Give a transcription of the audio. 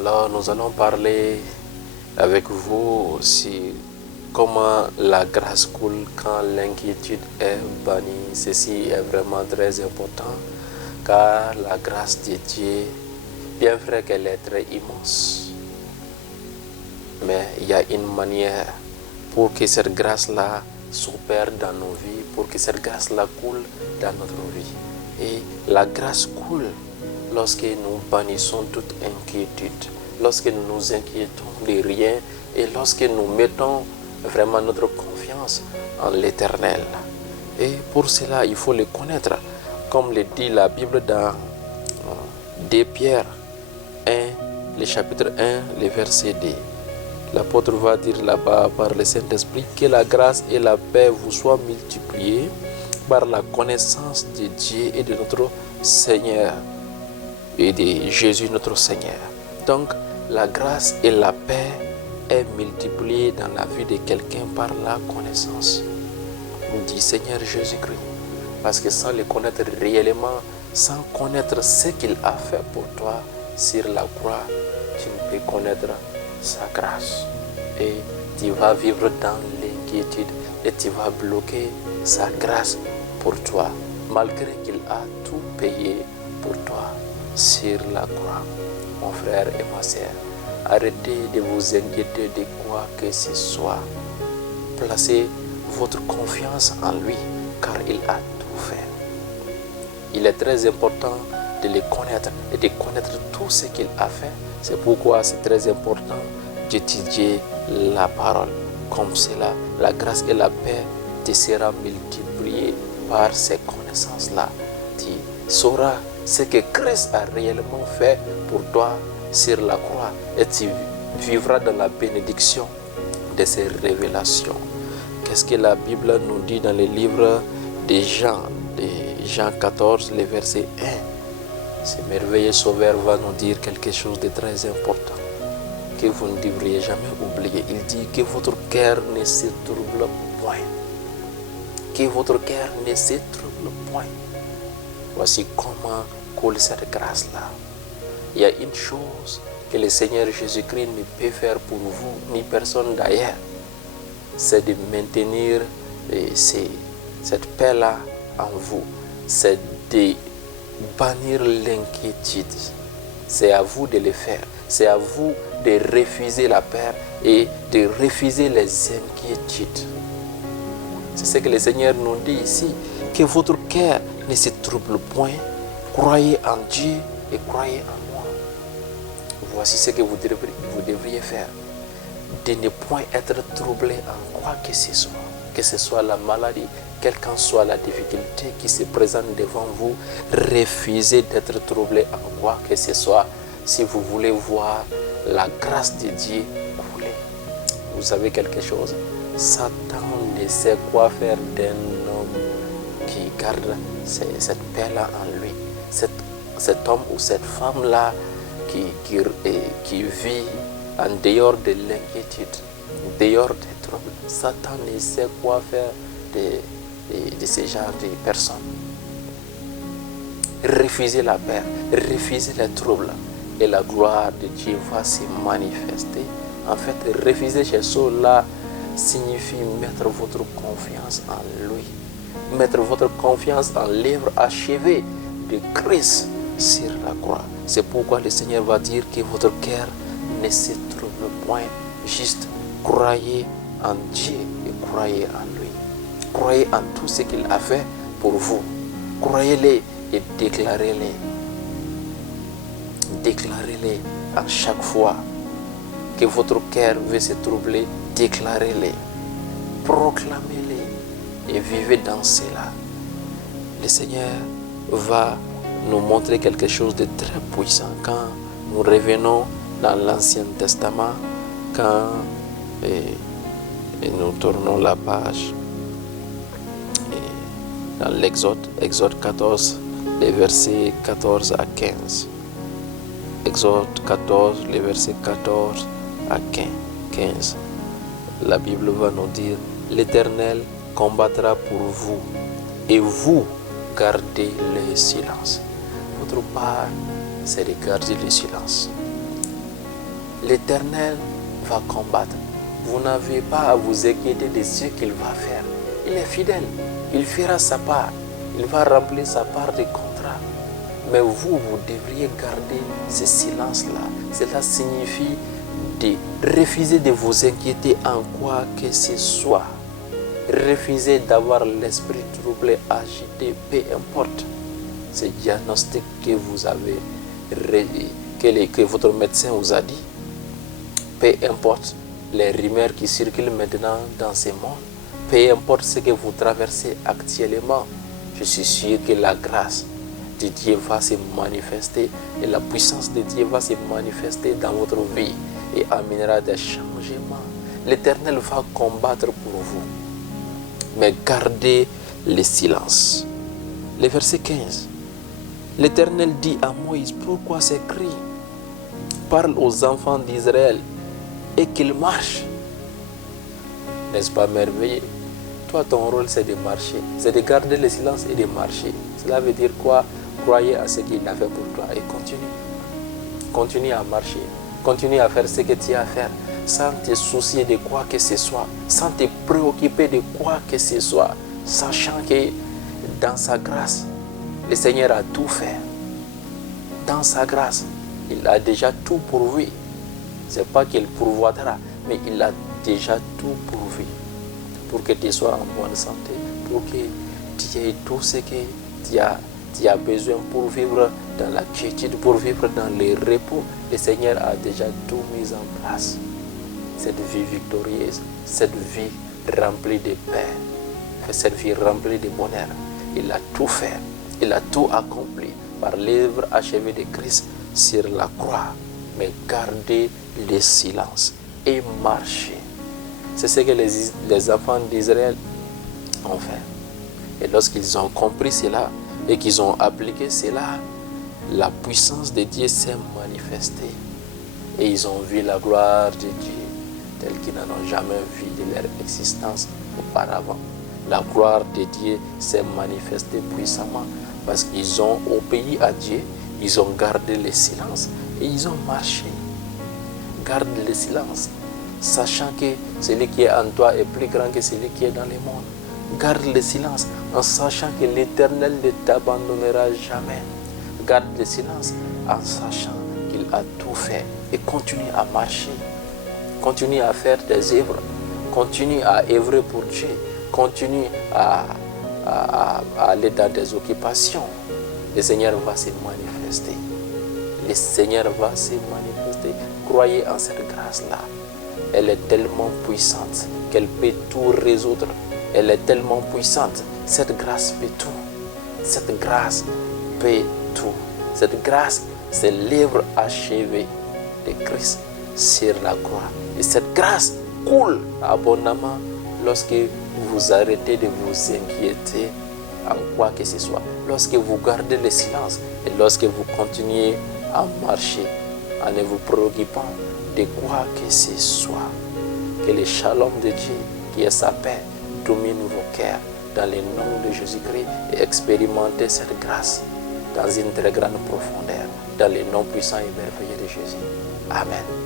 Alors nous allons parler avec vous sur comment la grâce coule quand l'inquiétude est bannie. Ceci est vraiment très important car la grâce de Dieu, bien vrai qu'elle est très immense, mais il y a une manière pour que cette grâce-là s'opère dans nos vies, pour que cette grâce-là coule dans notre vie. Et la grâce coule lorsque nous bannissons toute inquiétude, lorsque nous nous inquiétons de rien et lorsque nous mettons vraiment notre confiance en l'Éternel. Et pour cela, il faut le connaître. Comme le dit la Bible dans 2 Pierre 1, le chapitre 1, le verset 2. L'apôtre va dire là-bas par le Saint-Esprit que la grâce et la paix vous soient multipliées par la connaissance de Dieu et de notre Seigneur et de Jésus notre Seigneur. Donc la grâce et la paix est multipliée dans la vie de quelqu'un par la connaissance du Seigneur Jésus-Christ. Parce que sans le connaître réellement, sans connaître ce qu'il a fait pour toi sur la croix, tu ne peux connaître sa grâce. Et tu vas vivre dans l'inquiétude et tu vas bloquer sa grâce pour toi, malgré qu'il a tout payé pour toi sur la croix. Mon frère et ma sœur, arrêtez de vous inquiéter de quoi que ce soit. Placez votre confiance en lui, car il a tout fait. Il est très important de le connaître et de connaître tout ce qu'il a fait. C'est pourquoi c'est très important d'étudier la parole. Comme cela, la grâce et la paix te sera multipliée par ces connaissances-là. Tu sauras ce que Christ a réellement fait pour toi sur la croix et tu vivras dans la bénédiction de ces révélations. Qu'est-ce que la Bible nous dit dans le livre de Jean 14, le verset 1? Ce merveilleux Sauveur va nous dire quelque chose de très important que vous ne devriez jamais oublier. Il dit que votre cœur ne se trouble point. Que votre cœur ne se trouble point. Voici comment coule cette grâce-là. Il y a une chose que le Seigneur Jésus-Christ ne peut faire pour vous, ni personne d'ailleurs. C'est de maintenir cette paix-là en vous. C'est de bannir l'inquiétude. C'est à vous de le faire. C'est à vous de refuser la peur et de refuser les inquiétudes. C'est ce que le Seigneur nous dit ici. Que votre cœur ne se trouble point. Croyez en Dieu et croyez en moi. Voici ce que vous devriez faire. De ne point être troublé en quoi que ce soit la maladie, quelle qu'en soit la difficulté qui se présente devant vous, refusez d'être troublé en quoi que ce soit si vous voulez voir la grâce de Dieu couler. Vous savez quelque chose? Satan ne sait quoi faire d'un homme qui garde cette paix-là en lui. Cet homme ou cette femme-là qui vit en dehors de l'inquiétude, dehors des troubles. Satan ne sait quoi faire de ce genre de personnes. Refusez la paix, refusez les troubles et la gloire de Dieu va se manifester. En fait, refuser ces choses-là signifie mettre votre confiance en lui, mettre votre confiance en l'œuvre achevée de Christ sur la croix. C'est pourquoi le Seigneur va dire que votre cœur ne se trouble point. Juste croyez en Dieu et croyez en lui. Croyez en tout ce qu'il a fait pour vous. Croyez-le et déclarez-le. Déclarez-le à chaque fois que votre cœur veut se troubler. Déclarez-le. Proclamez-le et vivez dans cela. Le Seigneur va nous montrer quelque chose de très puissant quand nous revenons dans l'Ancien Testament, quand nous tournons la page dans l'Exode, Exode 14, les versets 14 à 15. Exode 14, les versets 14 à 15. La Bible va nous dire: l'Éternel combattra pour vous et vous gardez le silence. Votre part, c'est de garder le silence. l'Éternel va combattre. Vous n'avez pas à vous inquiéter de ce qu'il va faire. Il est fidèle, il fera sa part, il va remplir sa part de contrat. Mais vous devriez garder ce silence-là. Cela signifie de refuser de vous inquiéter en quoi que ce soit. Refusez d'avoir l'esprit troublé, agité, peu importe ce diagnostic que vous avez, que votre médecin vous a dit. Peu importe les rumeurs qui circulent maintenant dans ce monde, peu importe ce que vous traversez actuellement, je suis sûr que la grâce de Dieu va se manifester et la puissance de Dieu va se manifester dans votre vie et amènera des changements. L'Éternel va combattre pour vous, mais gardez le silence. Le verset 15. L'Éternel dit à Moïse, pourquoi ces cris? Parle aux enfants d'Israël et qu'ils marchent. N'est-ce pas merveilleux? Toi, ton rôle, c'est de marcher. C'est de garder le silence et de marcher. Cela veut dire quoi? Croyez à ce qu'il a fait pour toi et continue. Continue à marcher. Continue à faire ce que tu as à faire sans te soucier de quoi que ce soit, sans te préoccuper de quoi que ce soit, sachant que dans sa grâce, le Seigneur a tout fait. Dans sa grâce, il a déjà tout pourvu. Ce n'est pas qu'il pourvoira, mais il a déjà tout pourvu pour que tu sois en bonne santé, pour que tu aies tout ce que tu as besoin pour vivre dans la quiétude, pour vivre dans le repos. Le Seigneur a déjà tout mis en place. Cette vie victorieuse, cette vie remplie de paix, cette vie remplie de bonheur. Il a tout fait, il a tout accompli par l'œuvre achevée de Christ sur la croix. Mais gardez le silence et marchez. C'est ce que les enfants d'Israël ont fait. Et lorsqu'ils ont compris cela et qu'ils ont appliqué cela, la puissance de Dieu s'est manifestée. Et ils ont vu la gloire de Dieu telle qu'ils n'en ont jamais vu de leur existence auparavant. La gloire de Dieu s'est manifestée puissamment parce qu'ils ont obéi à Dieu, ils ont gardé le silence et ils ont marché. Garde le silence, sachant que celui qui est en toi est plus grand que celui qui est dans le monde. Garde le silence en sachant que l'Éternel ne t'abandonnera jamais. Garde le silence en sachant qu'il a tout fait et continue à marcher. Continue à faire des œuvres. Continue à œuvrer pour Dieu. Continue à aller dans des occupations. Le Seigneur va se manifester. Le Seigneur va se manifester. Croyez en cette grâce-là. Elle est tellement puissante qu'elle peut tout résoudre. Elle est tellement puissante. Cette grâce peut tout. Cette grâce peut tout. Cette grâce, c'est l'œuvre achevée de Christ sur la croix. Et cette grâce coule abondamment lorsque vous arrêtez de vous inquiéter en quoi que ce soit. Lorsque vous gardez le silence et lorsque vous continuez à marcher en ne vous préoccupant de quoi que ce soit. Que le shalom de Dieu, qui est sa paix, domine vos cœurs dans le nom de Jésus-Christ et expérimentez cette grâce dans une très grande profondeur, dans le nom puissant et merveilleux de Jésus. Amen.